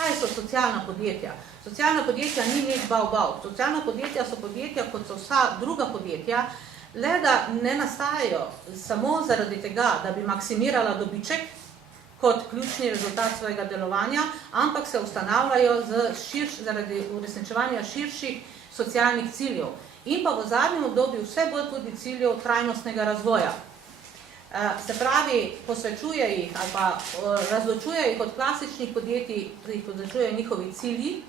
kaj so socialna podjetja? Socialna podjetja ni nek bav. Socialna podjetja so podjetja, kot so vsa druga podjetja, le da ne nastajajo samo zaradi tega, da bi maksimirala dobiček kot ključni rezultat svojega delovanja, ampak se ustanavljajo zaradi uresničevanja širših socialnih ciljev. In pa v zadnjem obdobju vse bolj tudi ciljev trajnostnega razvoja. Se pravi, posvečuje jih ali pa razločuje jih od klasičnih podjetij, da jih podrečujejo njihovi cilji,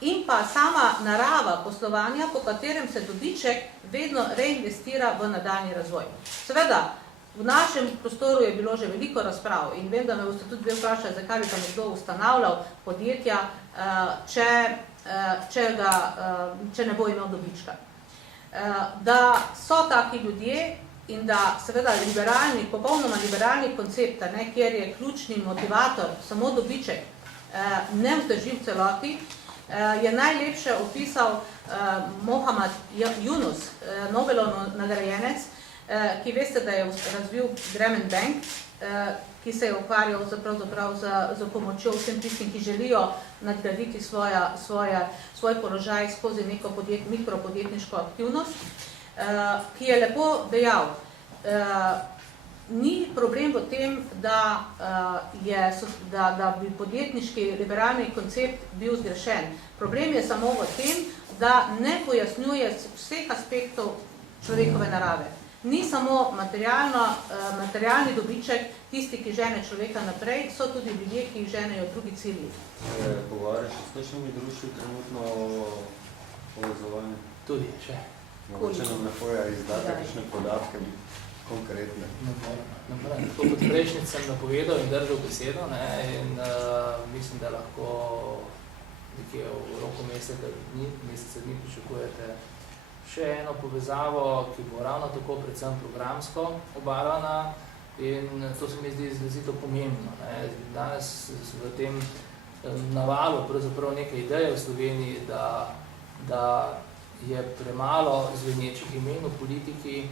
in pa sama narava poslovanja, po katerem se dobiček vedno reinvestira v nadaljnji razvoj. Seveda, v našem prostoru je bilo že veliko razprav in vem, da me boste tudi vprašali, zakaj bi pa nekdo ustanavljal podjetja, če ne bo imel dobička. Da so taki ljudje in da seveda popolnoma liberalni koncept, kjer je ključni motivator samo dobiček, ne vzdrži v celoti, je najlepše opisal Mohamed Yunus, Nobelov nagrajenec, ki veste, da je razvil Grameen Bank, ki se je ukvarjal z pomočjo vsem tistim, ki želijo nadgraditi svoj položaj skozi neko mikropodjetniško aktivnost, ki je lepo dejal, ni problem v tem, da bi podjetniški liberalni koncept bil zgrešen. Problem je samo v tem, da ne pojasnjuje vseh aspektov človekove narave. Ni samo materialni dobiček tisti, ki žene človeka naprej, so tudi ljudje, ki jih ženejo drugi cilji. Pogovarjaš s kakšnimi društvi trenutno o povezovanju? Tudi, še. Mogoče nam lahko izdate kakšne podatke konkretne. Tako kot prejšnjič sem napovedal in držal besedo, in mislim, da lahko nekje v roku meseca dni pričakujete še eno povezavo, ki bo ravno tako predvsem programsko obarvana, in to se mi zdi izrazito pomembno. Danes v tem navalu pravzaprav nekaj ideje v Sloveniji, da je premalo zvenečih imen v politiki,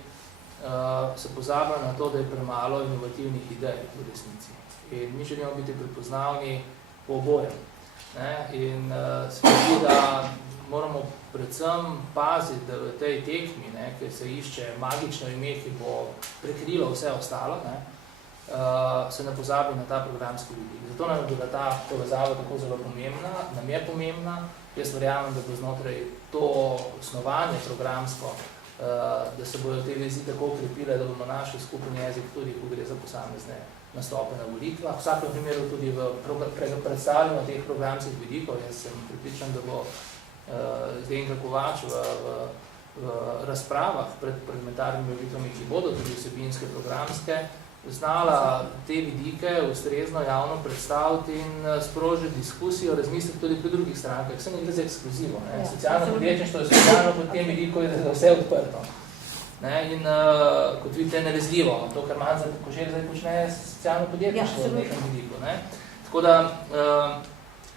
se pozablja na to, da je premalo inovativnih idej v resnici. In mi želimo biti prepoznavni po obojem. In se mi zdi, da moramo predvsem paziti, da v tej tekmi, ker se išče magično ime, ki bo prekrilo vse ostalo, se ne pozabi na ta programski vidik. Zato nam je bila ta povezava tako zelo pomembna, nam je pomembna. Jaz verjamem, da bo znotraj to osnovanje programsko, da se bodo te vezi tako ukrepile, da bomo našli skupen jezik tudi, ko gre za posamezne nastope na volitvah. V vsakem primeru tudi v predstavljanju teh programskih vidikov. Jaz sem pripričan, da bo Zdenka Kovač v razpravah pred parlamentarnimi volitvami, ki bodo tudi vsebinske programske, znala te vidike ustrezno javno predstaviti in sprožiti diskusijo, razmisliti tudi pri drugih strankah. Vse ne gre za ekskluzivo. Socialno podjetništvo je socialno pod tem vidiku, je za vse odprto. In kot vidite, nerezljivo. To, kar Manza Koželj zdaj počne, je socialno podjetništvo v nekem vidiku.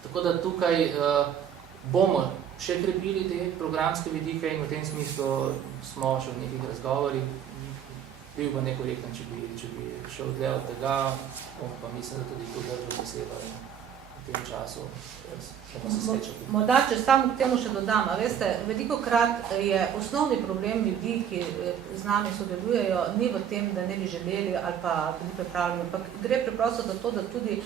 Tako da tukaj bomo še krepili te programske vidike in v tem smislu smo še v nekih razgovorih. Bil pa nekorekten, če bi šel dlje od tega, pa mislim, da tudi to držo besedo in v tem času bomo se srečali. Morda, če samo k temu še dodam, veste, velikokrat je osnovni problem ljudi, ki z nami sodelujejo, ni v tem, da ne bi želeli ali pa bili pripravljeni, ampak gre preprosto za to, da tudi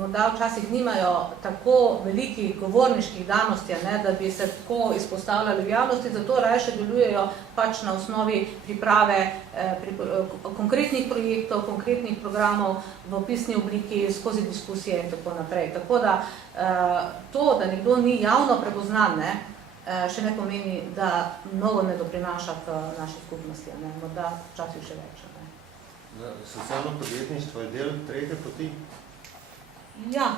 morda včasih nimajo tako velikih govorniških danosti, da bi se tako izpostavljali v javnosti, zato raje delujejo pač na osnovi priprave konkretnih projektov, konkretnih programov v pisni obliki, skozi diskusije in tako naprej. Tako da to, da nekdo ni javno prepoznan, še ne pomeni, da mnogo ne doprinaša k naši skupnosti, morda včasih še več. Socialno podjetništvo je del tretje poti? Ja.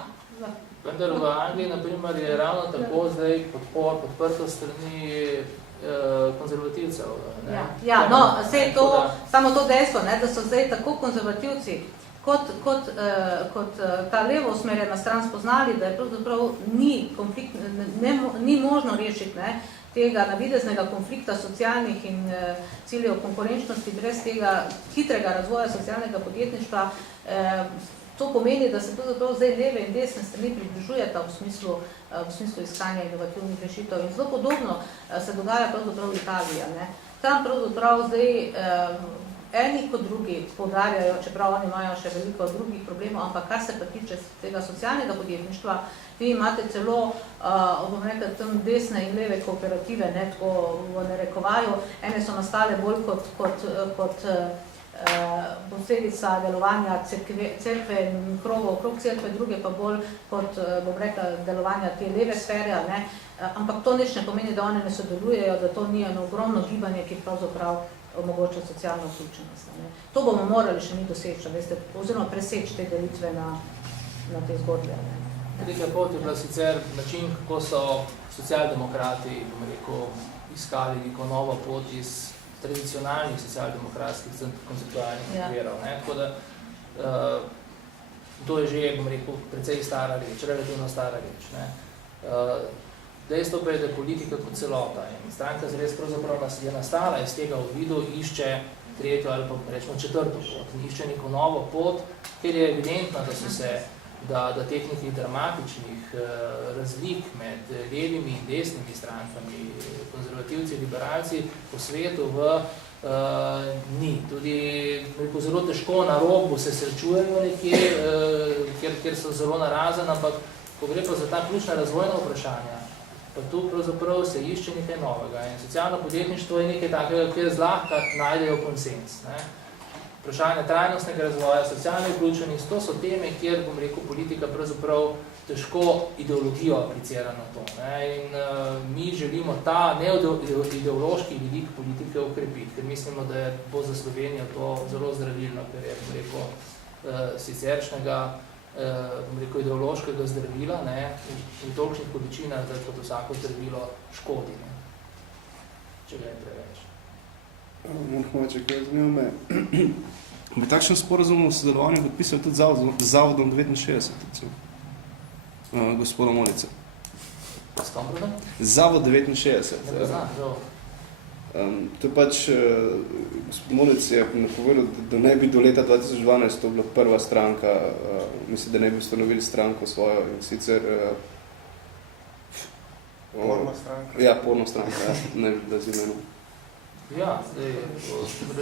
Vendar v Angliji, na primer, je ravno tako zdaj podprto strani konzervativcev. Samo to dejstvo, da so zdaj tako konzervativci, kot ta levo usmerjena stran spoznali, da je pravzaprav ni možno rešiti tega navideznega konflikta socialnih in ciljev konkurenčnosti brez tega hitrega razvoja socialnega podjetništva. To pomeni, da se pravzaprav zdaj leve in desne strani približujeta v smislu iskanja inovativnih rešitev. In zelo podobno se dogaja pravzaprav v Italiji. Ne. Tam pravzaprav zdaj eni kot drugi poudarjajo, čeprav oni imajo še veliko drugih problemov, ampak kar se pa tiče tega socialnega podjetništva, vi imate celo, bom rekla, tam desne in leve kooperative, ne, tako v narekovaju. Ene so nastale bolj kot posledica delovanja cerkve in krogov okrog cerkve, druge pa bolj kot, bom rekla, delovanja te leve sfere, ne. Ampak to nič ne pomeni, da one ne sodelujejo, da to ni eno ogromno gibanje, ki pravzaprav omogoča socialno vključenost. Ne. To bomo morali še mi doseči, veste, oziroma preseči te delitve na te zgodbe. Ne. Tretja pot je bila sicer način, kako so socialdemokrati, bom rekel, iskali neko novo pot iz tradicionalnih socialdemokratskih konceptualnih okvirov. Tako da to je že, bom rekel, precej stara reč, relativno stara reč. Dejstvo pa je, da je politika kot celota in stranka zares pravzaprav je nastala iz tega uvidu, išče tretjo ali pa rečemo četrto pot, išče neko novo pot, ker je evidentno, da teh nekih dramatičnih razlik med levimi in desnimi strankami, konzervativci, liberalci po svetu ni. Tudi zelo težko na robu se srečujejo nekje, kjer so zelo narazen, ampak ko gre pa za ta ključna razvojna vprašanja, pa tu pravzaprav se išče nekaj novega. In socialno podjetništvo je nekaj takega, kjer zlahka najdejo konsens. Vprašanje trajnostnega razvoja, socialne vključenosti, to so teme, kjer, bom rekel, politika pravzaprav težko ideologijo aplicira na to. In mi želimo ta neideološki vidik politike ukrepiti, ker mislimo, da bo za Slovenijo to zelo zdravilno, ker je, bom rekel, siceršnjega, bom rekel, ideološkega zdravila in tolikšnih količinah, da kot vsako zdravilo škodi, če ga je preveč. Mogoče, kaj zanima me. Bi takšen sporazum o sodelovanju podpisal tudi z Zavodom 69, gospoda Molice. S kom pravda? Zavod 69. Ne poznam, žal. To je pač, gospod Molic je napovedal, da ne bi do leta 2012 to bila prva stranka, mislim, da ne bi ustanovili stranko svojo in sicer... Porno stranka? Ja, porno stranka, ne bi bila z imenom. Ja, zdaj,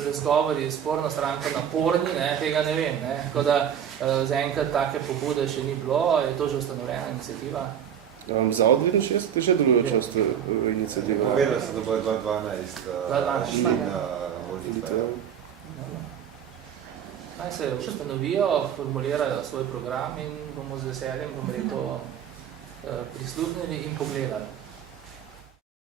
razgovor je sporna stranka naporni, tega ne vem. Tako da zaenkrat take pobude še ni bilo, je to že ustanovljena iniciativa. Zavod 69 je že delujoča iniciativa. Povedali so, da bo 2012 na volitve. Naj se ustanovijo, formulirajo svoj program in bomo z veseljem, bom rekel, prisluhnili in pogledali.